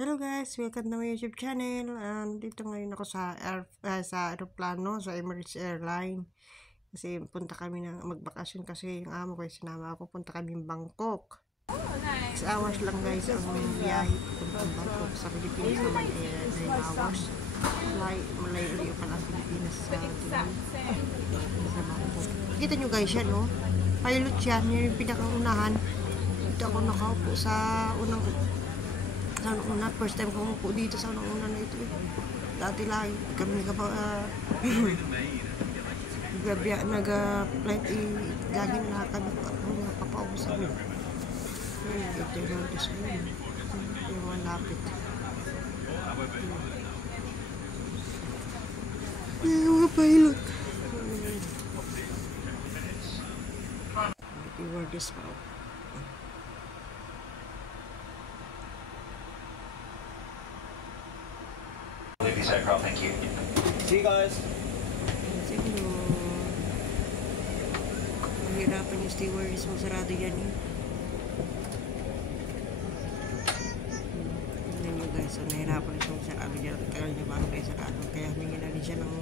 Hello guys, welcome to my YouTube channel. Dito ngayon ako sa aeroplano, sa Emirates Airline. Kasi punta kami ng magbakasyon kasi yung amo ko sinama ako, punta kami ng Bangkok. 6 hours lang guys ang biyahe punta Bangkok. Sa Pilipinas naman 9 hours. Malayo pa lang Pilipinas sa Bangkok. Kita nyo guys yan, no? Pilot yan, yun yung pinakaunahan. Dito ako nakaupo sa unang first time ko umupo dito sa unang-una na ito eh. Dati lang kami nag-flight lagi na kami napapauwi sa mga ito yung display yung malapit yung mga pilot yung word is pa This aircraft, thank you. See you guys. Siguro mahirapan yung stewardess mo, sarado yan eh. Tignan nyo guys, so nahirapan yung sarado dyan, tagal niya bago kayo sarado, kaya humingi na rin siya ng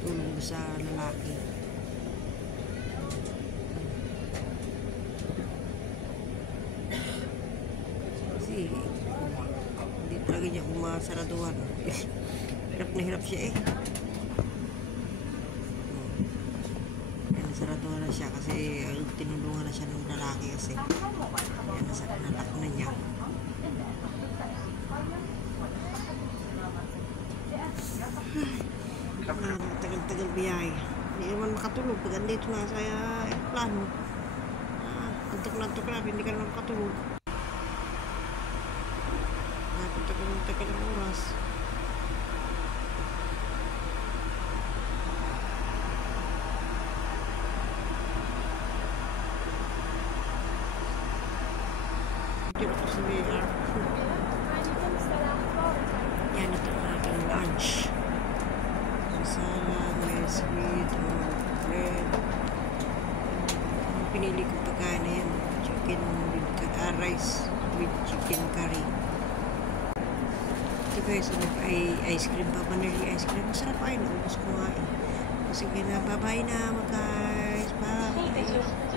tulong sa lalaki. Kasi hindi talaga niya kumasaraduhan. Hirap na hirap siya eh. Nasaraduhan na siya kasi tinulungan na siya ng lalaki kasi nalak na niya. Tagal-tagal biyahe. Hindi naman makatulog pag andito na sa aeroplano. Antok na, hindi ka naman makatulog. Tagal ng oras. Dito ko sa VR. Yan, ito ang aking lunch. Salad, may sweet, bread. Pinili ko pagkain na yan. Chicken with rice with chicken curry. Ito guys, ice cream pa, vanilla ice cream. Masarap ay, naubos ko nga eh. Sige na, bye-bye na mga guys. Bye!